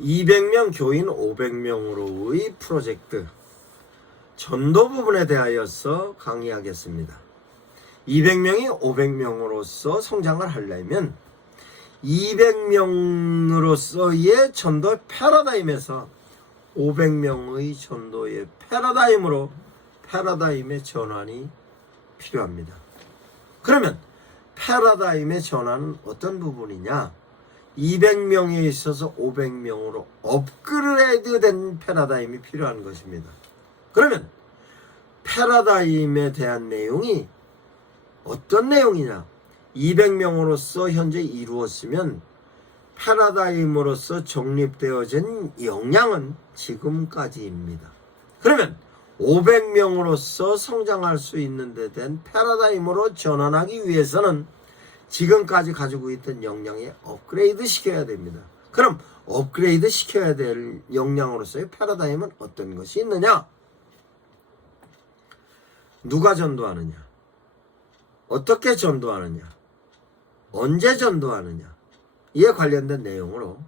200명 교인 500명으로의 프로젝트 전도 부분에 대하여서 강의하겠습니다. 200명이 500명으로서 성장을 하려면 200명으로서의 전도 패러다임에서 500명의 전도의 패러다임으로 패러다임의 전환이 필요합니다. 그러면 패러다임의 전환은 어떤 부분이냐? 200명에 있어서 500명으로 업그레이드된 패러다임이 필요한 것입니다. 그러면 패러다임에 대한 내용이 어떤 내용이냐? 200명으로서 현재 이루었으면 패러다임으로서 정립되어진 역량은 지금까지입니다. 그러면 500명으로서 성장할 수 있는 데 대한 패러다임으로 전환하기 위해서는 지금까지 가지고 있던 역량에 업그레이드 시켜야 됩니다. 그럼 업그레이드 시켜야 될 역량으로서의 패러다임은 어떤 것이 있느냐? 누가 전도하느냐? 어떻게 전도하느냐? 언제 전도하느냐? 이에 관련된 내용으로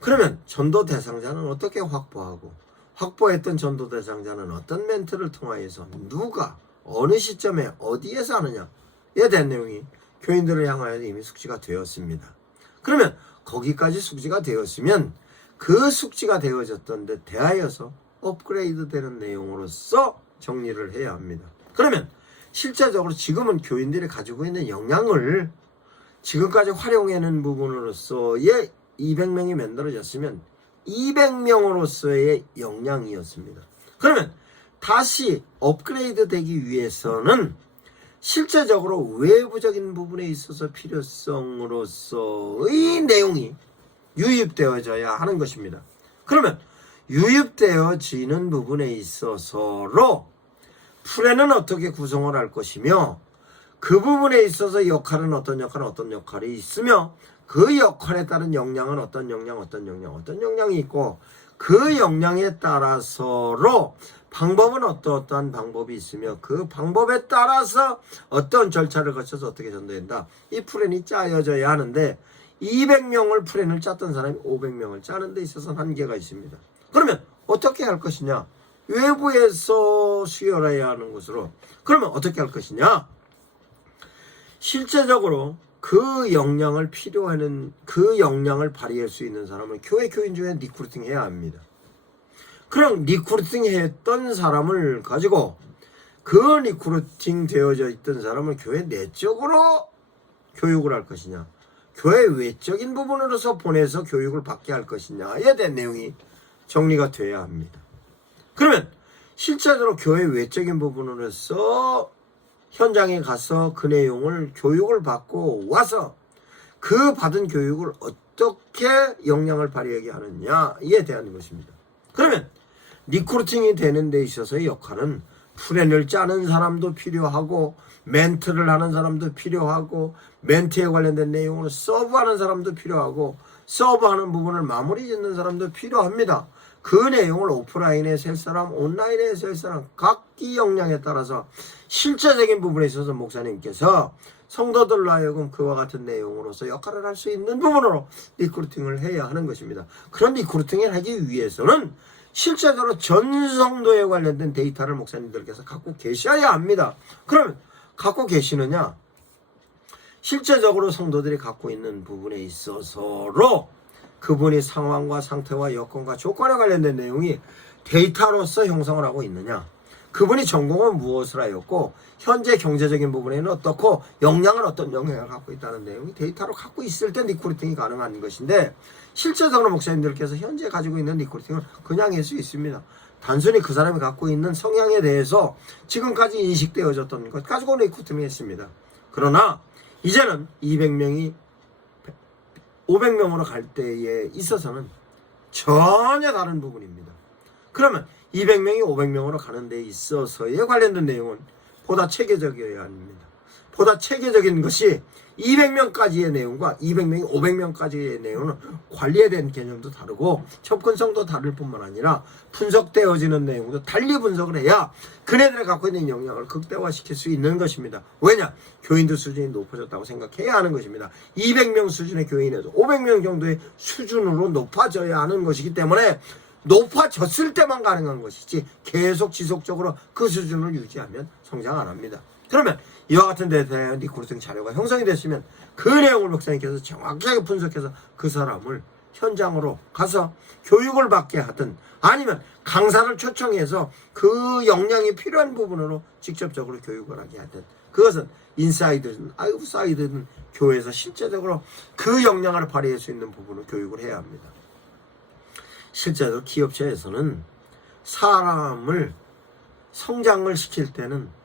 그러면 전도 대상자는 어떻게 확보하고 확보했던 전도 대상자는 어떤 멘트를 통하여서 누가 어느 시점에 어디에서 하느냐에 대한 내용이 교인들을 향하여 이미 숙지가 되었습니다. 그러면 거기까지 숙지가 되었으면 그 숙지가 되어졌던 데 대하여서 업그레이드 되는 내용으로서 정리를 해야 합니다. 그러면 실제적으로 지금은 교인들이 가지고 있는 역량을 지금까지 활용하는 부분으로서의 200명이 만들어졌으면 200명으로서의 역량이었습니다. 그러면 다시 업그레이드 되기 위해서는 실제적으로 외부적인 부분에 있어서 필요성으로서의 내용이 유입되어져야 하는 것입니다. 그러면 유입되어지는 부분에 있어서로 프레는 어떻게 구성을 할 것이며 그 부분에 있어서 역할은 어떤 역할이 있으며 그 역할에 따른 역량은 어떤 역량이 있고 그 역량에 따라서로 방법은 어떠한 방법이 있으며 그 방법에 따라서 어떤 절차를 거쳐서 어떻게 전도된다. 이 프랜이 짜여져야 하는데 200명을 프랜을 짰던 사람이 500명을 짜는 데 있어서는 한계가 있습니다. 그러면 어떻게 할 것이냐? 외부에서 수혈해야 하는 것으로 그러면 어떻게 할 것이냐? 실제적으로 그 역량을 그 역량을 발휘할 수 있는 사람은 교회 교인 중에 리크루팅 해야 합니다. 그럼 리크루팅 했던 사람을 가지고 그 리크루팅 되어져 있던 사람을 교회 내적으로 교육을 할 것이냐, 교회 외적인 부분으로서 보내서 교육을 받게 할 것이냐에 대한 내용이 정리가 돼야 합니다. 그러면 실제적으로 교회 외적인 부분으로서 현장에 가서 그 내용을 교육을 받고 와서 그 받은 교육을 어떻게 역량을 발휘하게 하느냐에 대한 것입니다. 그러면 리크루팅이 되는 데 있어서의 역할은 플랜을 짜는 사람도 필요하고 멘트를 하는 사람도 필요하고 멘트에 관련된 내용을 서브하는 사람도 필요하고 서브하는 부분을 마무리 짓는 사람도 필요합니다. 그 내용을 오프라인에 셀 사람, 온라인에 셀 사람 각기 역량에 따라서 실제적인 부분에 있어서 목사님께서 성도들로 하여금 그와 같은 내용으로서 역할을 할 수 있는 부분으로 리크루팅을 해야 하는 것입니다. 그런 리크루팅을 하기 위해서는 실제적으로 전 성도에 관련된 데이터를 목사님들께서 갖고 계셔야 합니다. 그러면 갖고 계시느냐? 실제적으로 성도들이 갖고 있는 부분에 있어서로 그분이 상황과 상태와 여건과 조건에 관련된 내용이 데이터로서 형성을 하고 있느냐, 그분이 전공은 무엇을 하였고 현재 경제적인 부분에는 어떻고 역량은 어떤 역량을 갖고 있다는 내용이 데이터로 갖고 있을 때 리크루팅이 가능한 것인데 실제적으로 목사님들께서 현재 가지고 있는 리크루팅은 그냥 할 수 있습니다. 단순히 그 사람이 갖고 있는 성향에 대해서 지금까지 인식되어졌던 것 가지고 리크루팅을 했습니다. 그러나 이제는 200명이 500명으로 갈 때에 있어서는 전혀 다른 부분입니다. 그러면 200명이 500명으로 가는 데 있어서에 관련된 내용은 보다 체계적이어야 합니다. 보다 체계적인 것이 200명까지의 내용과 200명이 500명까지의 내용은 관리에 대한 개념도 다르고 접근성도 다를 뿐만 아니라 분석되어지는 내용도 달리 분석을 해야 그네들이 갖고 있는 역량을 극대화시킬 수 있는 것입니다. 왜냐? 교인들 수준이 높아졌다고 생각해야 하는 것입니다. 200명 수준의 교인에서 500명 정도의 수준으로 높아져야 하는 것이기 때문에 높아졌을 때만 가능한 것이지 계속 지속적으로 그 수준을 유지하면 성장 안 합니다. 그러면 이와 같은 데 대한 리크루팅 자료가 형성이 됐으면 그 내용을 목사님께서 정확하게 분석해서 그 사람을 현장으로 가서 교육을 받게 하든 아니면 강사를 초청해서 그 역량이 필요한 부분으로 직접적으로 교육을 하게 하든 그것은 인사이드든 아웃사이드든 교회에서 실제적으로 그 역량을 발휘할 수 있는 부분을 교육을 해야 합니다. 실제로 기업체에서는 사람을 성장을 시킬 때는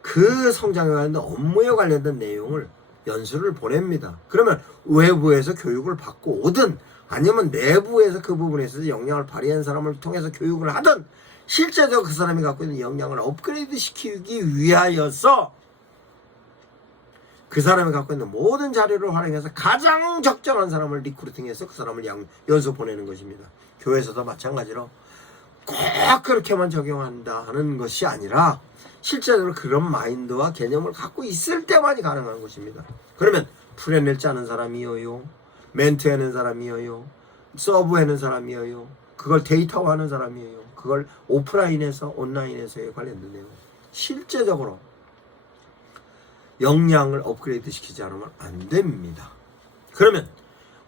그 성장에 관련된 업무에 관련된 내용을 연수를 보냅니다. 그러면 외부에서 교육을 받고 오든 아니면 내부에서 그 부분에 있어서 역량을 발휘한 사람을 통해서 교육을 하든 실제적으로 그 사람이 갖고 있는 역량을 업그레이드 시키기 위하여서 그 사람이 갖고 있는 모든 자료를 활용해서 가장 적정한 사람을 리크루팅해서 그 사람을 연수 보내는 것입니다. 교회에서도 마찬가지로 꼭 그렇게만 적용한다 하는 것이 아니라 실제로 그런 마인드와 개념을 갖고 있을 때만이 가능한 것입니다. 그러면 플랜을 짜는 사람이어요, 멘트하는 사람이어요, 서브하는 사람이어요, 그걸 데이터화하는 사람이에요, 그걸 오프라인에서 온라인에서의 관련된 내용 실제적으로 역량을 업그레이드 시키지 않으면 안 됩니다. 그러면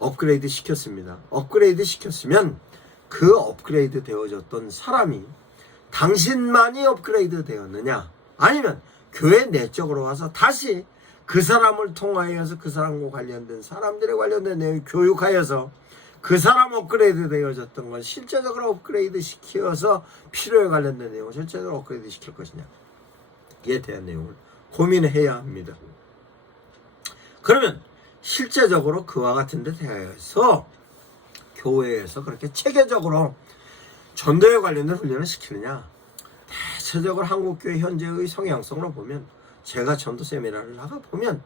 업그레이드 시켰습니다. 업그레이드 시켰으면 그 업그레이드 되어졌던 사람이 당신만이 업그레이드 되었느냐 아니면 교회 내적으로 와서 다시 그 사람을 통하여서 그 사람과 관련된 사람들에 관련된 내용을 교육하여서 그 사람 업그레이드 되어졌던 건 실제적으로 업그레이드 시켜서 필요에 관련된 내용을 실제적으로 업그레이드 시킬 것이냐 이에 대한 내용을 고민해야 합니다. 그러면 실제적으로 그와 같은 데 대해서 교회에서 그렇게 체계적으로 전도에 관련된 훈련을 시키느냐 대체적으로 한국교회 현재의 성향성으로 보면 제가 전도 세미나를 나가보면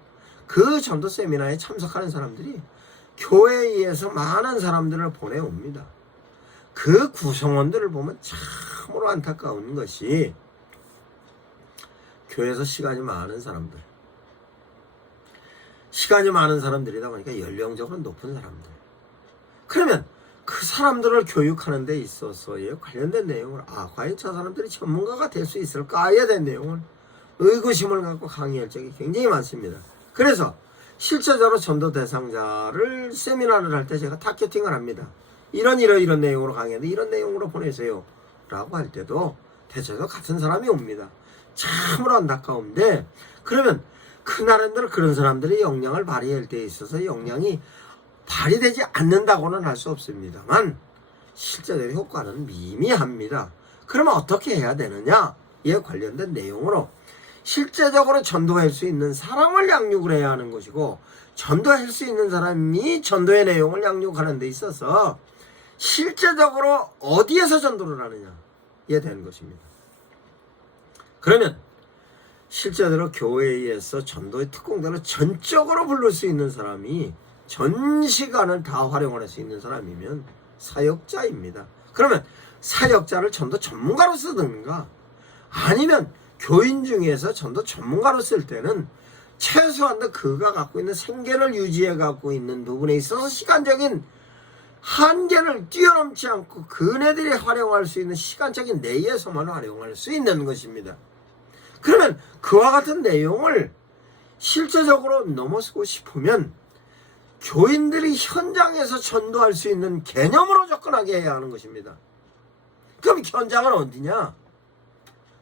그 전도 세미나에 참석하는 사람들이 교회에서 많은 사람들을 보내옵니다. 그 구성원들을 보면 참으로 안타까운 것이 교회에서 시간이 많은 사람들이다 보니까 연령적으로 높은 사람들 그러면 그 사람들을 교육하는 데 있어서의 관련된 내용을 과연 저 사람들이 전문가가 될 수 있을까에 대한 내용을 의구심을 갖고 강의할 적이 굉장히 많습니다. 그래서 실제적으로 전도 대상자를 세미나를 할 때 제가 타겟팅을 합니다. 이런 내용으로 강의하는데 이런 내용으로 보내세요 라고 할 때도 대체로 같은 사람이 옵니다. 참으로 안타까운데 그러면 그 나름대로 그런 사람들의 역량을 발휘할 때 있어서 역량이 발휘되지 않는다고는 할 수 없습니다만 실제적인 효과는 미미합니다. 그러면 어떻게 해야 되느냐 이에 관련된 내용으로 실제적으로 전도할 수 있는 사람을 양육을 해야 하는 것이고 전도할 수 있는 사람이 전도의 내용을 양육하는 데 있어서 실제적으로 어디에서 전도를 하느냐에 대한 것입니다. 그러면 실제로 교회에서 전도의 특공대로 전적으로 부를 수 있는 사람이 전 시간을 다 활용을 할 수 있는 사람이면 사역자입니다. 그러면 사역자를 전도 전문가로 쓰든가 아니면 교인 중에서 전도 전문가로 쓸 때는 최소한 그가 갖고 있는 생계를 유지해 갖고 있는 부분에 있어서 시간적인 한계를 뛰어넘지 않고 그네들이 활용할 수 있는 시간적인 내에서만 활용할 수 있는 것입니다. 그러면 그와 같은 내용을 실제적으로 넘어서고 싶으면 교인들이 현장에서 전도할 수 있는 개념으로 접근하게 해야 하는 것입니다. 그럼 현장은 어디냐?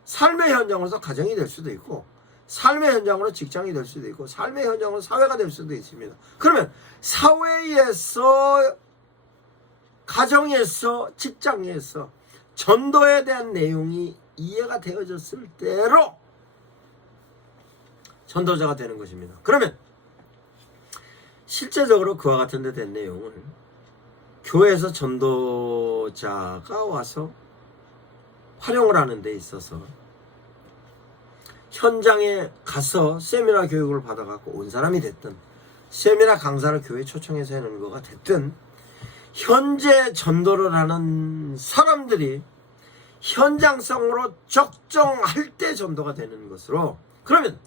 삶의 현장으로서 가정이 될 수도 있고 삶의 현장으로 직장이 될 수도 있고 삶의 현장으로 사회가 될 수도 있습니다. 그러면 사회에서 가정에서 직장에서 전도에 대한 내용이 이해가 되어졌을 때로 전도자가 되는 것입니다. 그러면 실제적으로 그와 같은 데 된 내용을 교회에서 전도자가 와서 활용을 하는 데 있어서 현장에 가서 세미나 교육을 받아갖고 온 사람이 됐든 세미나 강사를 교회에 초청해서 해놓은 거가 됐든 현재 전도를 하는 사람들이 현장성으로 적정할 때 전도가 되는 것으로, 그러면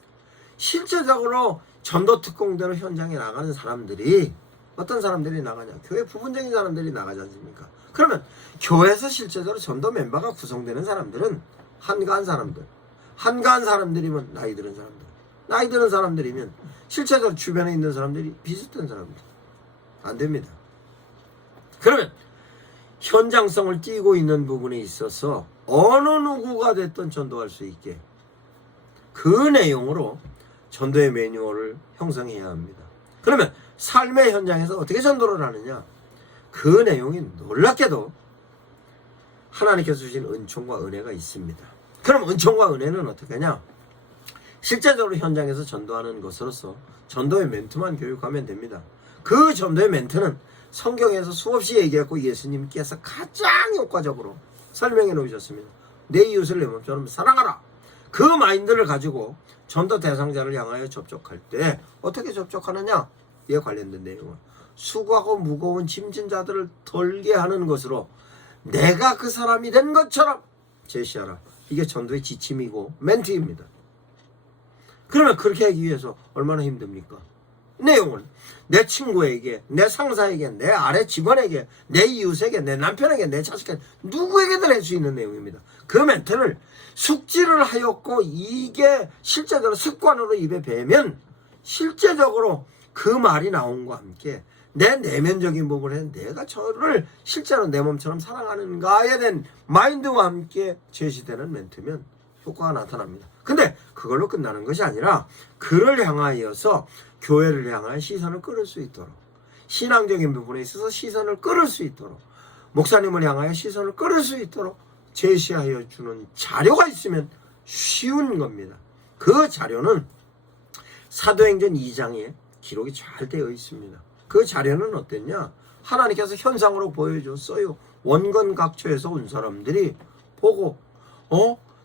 실제적으로 전도 특공대로 현장에 나가는 사람들이 어떤 사람들이 나가냐? 교회 부분적인 사람들이 나가지 않습니까? 그러면 교회에서 실제적으로 전도 멤버가 구성되는 사람들은 한가한 사람들, 한가한 사람들이면 나이 드는 사람들, 나이 드는 사람들이면 실제적으로 주변에 있는 사람들이 비슷한 사람들. 안 됩니다. 그러면 현장성을 띠고 있는 부분에 있어서 어느 누구가 됐든 전도할 수 있게 그 내용으로 전도의 매뉴얼을 형성해야 합니다. 그러면 삶의 현장에서 어떻게 전도를 하느냐? 그 내용이 놀랍게도 하나님께서 주신 은총과 은혜가 있습니다. 그럼 은총과 은혜는 어떻게 하냐? 실제적으로 현장에서 전도하는 것으로서 전도의 멘트만 교육하면 됩니다. 그 전도의 멘트는 성경에서 수없이 얘기했고 예수님께서 가장 효과적으로 설명해 놓으셨습니다. 내 이웃을 내 몸처럼 사랑하라. 그 마인드를 가지고 전도 대상자를 향하여 접촉할 때 어떻게 접촉하느냐? 이에 관련된 내용은 수고하고 무거운 짐진 자들을 덜게 하는 것으로 내가 그 사람이 된 것처럼 제시하라. 이게 전도의 지침이고 멘트입니다. 그러면 그렇게 하기 위해서 얼마나 힘듭니까? 내용은 내 친구에게, 내 상사에게, 내 아래 직원에게, 내 이웃에게, 내 남편에게, 내 자식에게 누구에게든 할 수 있는 내용입니다. 그 멘트를 숙지를 하였고 이게 실제적으로 습관으로 입에 배면 실제적으로 그 말이 나온과 함께 내 내면적인 부분에 내가 저를 실제로 내 몸처럼 사랑하는가에 대한 마인드와 함께 제시되는 멘트면 효과가 나타납니다. 근데 그걸로 끝나는 것이 아니라 그를 향하여서 교회를 향한 시선을 끌을 수 있도록, 신앙적인 부분에 있어서 시선을 끌을 수 있도록, 목사님을 향하여 시선을 끌을 수 있도록 제시하여 주는 자료가 있으면 쉬운 겁니다. 그 자료는 사도행전 2장에 기록이 잘 되어 있습니다. 그 자료는 어땠냐? 하나님께서 현상으로 보여줬어요. 원건각처에서 온 사람들이 보고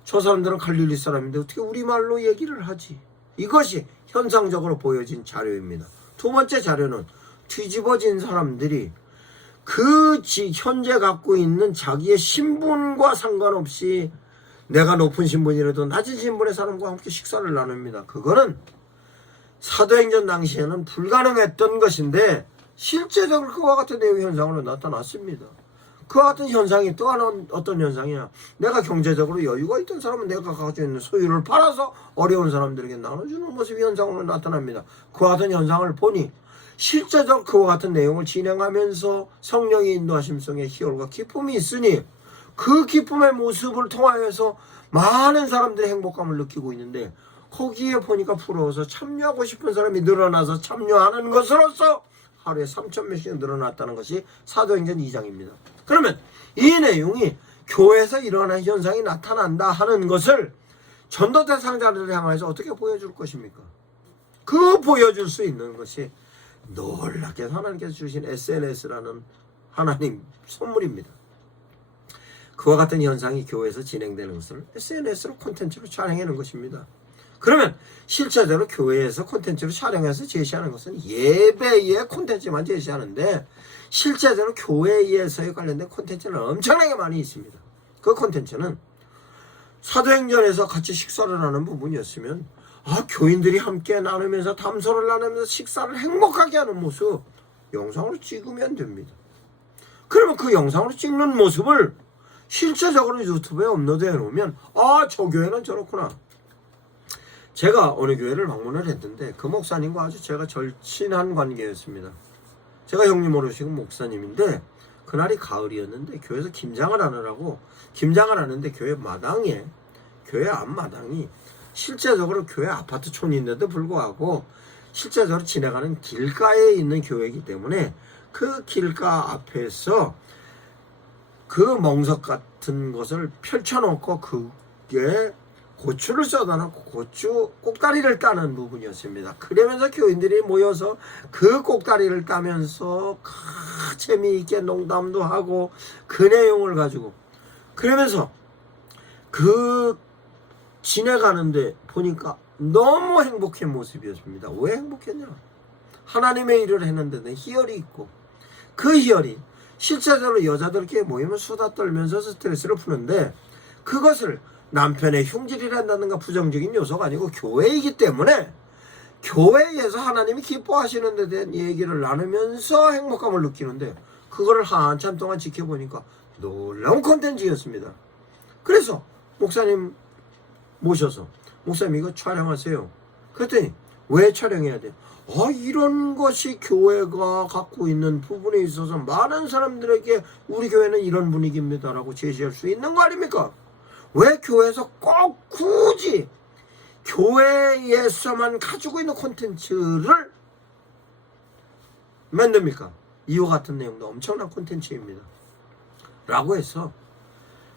저 사람들은 갈릴리 사람인데 어떻게 우리말로 얘기를 하지? 이것이 현상적으로 보여진 자료입니다. 두 번째 자료는 뒤집어진 사람들이 현재 갖고 있는 자기의 신분과 상관없이 내가 높은 신분이라도 낮은 신분의 사람과 함께 식사를 나눕니다. 그거는 사도행전 당시에는 불가능했던 것인데 실제적으로 그와 같은 내용의 현상으로 나타났습니다. 그와 같은 현상이 또 하나 어떤 현상이야? 내가 경제적으로 여유가 있던 사람은 내가 가지고 있는 소유를 팔아서 어려운 사람들에게 나눠주는 모습이 현상으로 나타납니다. 그와 같은 현상을 보니 실제적 그와 같은 내용을 진행하면서 성령의 인도하심 속에 희열과 기쁨이 있으니 그 기쁨의 모습을 통하여서 많은 사람들이 행복감을 느끼고 있는데 거기에 보니까 부러워서 참여하고 싶은 사람이 늘어나서 참여하는 것으로서 하루에 3,000명씩 늘어났다는 것이 사도행전 2장입니다. 그러면 이 내용이 교회에서 일어나는 현상이 나타난다 하는 것을 전도 대상자를 향해서 어떻게 보여줄 것입니까? 그 보여줄 수 있는 것이 놀랍게 하나님께서 주신 SNS라는 하나님 선물입니다. 그와 같은 현상이 교회에서 진행되는 것을 SNS로 콘텐츠로 촬영하는 것입니다. 그러면 실제적으로 교회에서 콘텐츠로 촬영해서 제시하는 것은 예배의 콘텐츠만 제시하는데 실제적으로 교회에서에 관련된 콘텐츠는 엄청나게 많이 있습니다. 그 콘텐츠는 사도행전에서 같이 식사를 하는 부분이었으면 교인들이 함께 나누면서 담소를 나누면서 식사를 행복하게 하는 모습 영상으로 찍으면 됩니다. 그러면 그 영상으로 찍는 모습을 실제적으로 유튜브에 업로드해 놓으면 저 교회는 저렇구나. 제가 어느 교회를 방문을 했는데 그 목사님과 아주 제가 절친한 관계였습니다. 제가 형님 모르시고 목사님인데 그날이 가을이었는데 교회에서 김장을 하는데 교회 앞마당이 실제적으로 교회 아파트촌인데도 불구하고 실제적으로 지나가는 길가에 있는 교회이기 때문에 그 길가 앞에서 그 멍석 같은 것을 펼쳐놓고 그게 고추를 쏟아놓고 고추 꼭다리를 따는 부분이었습니다. 그러면서 교인들이 모여서 그 꼭다리를 따면서 재미있게 농담도 하고 그 내용을 가지고 그러면서 그 지내가는데 보니까 너무 행복한 모습이었습니다. 왜 행복했냐? 하나님의 일을 했는데 내 희열이 있고, 그 희열이 실제적으로 여자들끼리 모이면 수다 떨면서 스트레스를 푸는데, 그것을 남편의 흉질이란다든가 부정적인 요소가 아니고 교회이기 때문에 교회에서 하나님이 기뻐하시는 데 대한 얘기를 나누면서 행복감을 느끼는데, 그거를 한참 동안 지켜보니까 놀라운 콘텐츠였습니다. 그래서 목사님 모셔서, 목사님 이거 촬영하세요. 그랬더니 왜 촬영해야 돼요? 이런 것이 교회가 갖고 있는 부분에 있어서 많은 사람들에게 우리 교회는 이런 분위기입니다 라고 제시할 수 있는 거 아닙니까? 왜 교회에서 꼭 굳이 교회에서만 가지고 있는 콘텐츠를 만듭니까? 이와 같은 내용도 엄청난 콘텐츠입니다 라고 해서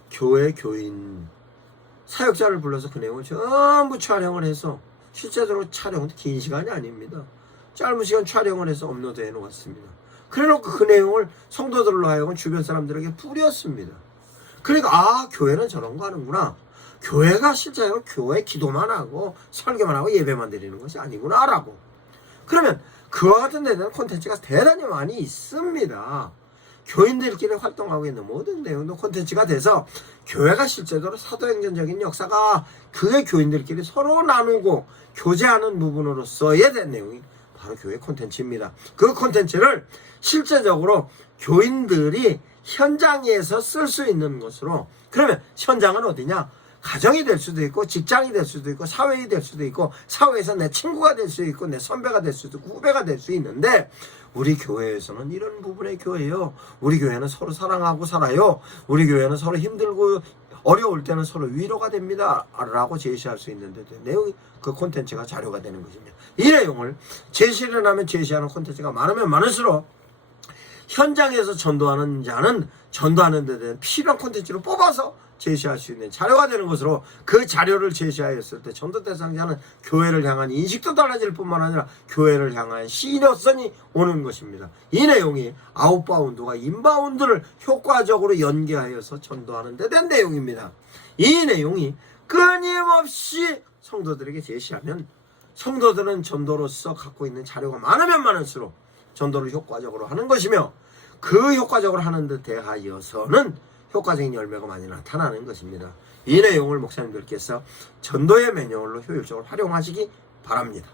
교회 교인 사역자를 불러서 그 내용을 전부 촬영을 해서, 실제적으로 촬영도 긴 시간이 아닙니다. 짧은 시간 촬영을 해서 업로드해 놓았습니다. 그래놓고 그 내용을 성도들로 하여금 주변 사람들에게 뿌렸습니다. 그러니까 교회는 저런 거 하는구나. 교회가 실제로 교회 기도만 하고 설교만 하고 예배만 드리는 것이 아니구나 라고. 그러면 그와 같은 데는 콘텐츠가 대단히 많이 있습니다. 교인들끼리 활동하고 있는 모든 내용도 콘텐츠가 돼서 교회가 실제로 사도행전적인 역사가 그의 교인들끼리 서로 나누고 교제하는 부분으로서의 된 내용이 바로 교회 콘텐츠입니다. 그 콘텐츠를 실제적으로 교인들이 현장에서 쓸 수 있는 것으로, 그러면 현장은 어디냐? 가정이 될 수도 있고, 직장이 될 수도 있고, 사회이 될 수도 있고, 사회에서 내 친구가 될 수 있고, 내 선배가 될 수도 있고, 후배가 될 수 있는데, 우리 교회에서는 이런 부분의 교회예요. 우리 교회는 서로 사랑하고 살아요. 우리 교회는 서로 힘들고 어려울 때는 서로 위로가 됩니다 라고 제시할 수 있는데, 내용이 그 콘텐츠가 자료가 되는 것입니다. 이 내용을 제시를 하면 제시하는 콘텐츠가 많으면 많을수록 현장에서 전도하는 자는 전도하는 데 대한 필요한 콘텐츠를 뽑아서 제시할 수 있는 자료가 되는 것으로, 그 자료를 제시하였을 때 전도 대상자는 교회를 향한 인식도 달라질 뿐만 아니라 교회를 향한 시너선이 오는 것입니다. 이 내용이 아웃바운드와 인바운드를 효과적으로 연계하여서 전도하는 데 대한 내용입니다. 이 내용이 끊임없이 성도들에게 제시하면 성도들은 전도로서 갖고 있는 자료가 많으면 많을수록 전도를 효과적으로 하는 것이며, 그 효과적으로 하는 데 대하여서는 효과적인 열매가 많이 나타나는 것입니다. 이 내용을 목사님들께서 전도의 매뉴얼로 효율적으로 활용하시기 바랍니다.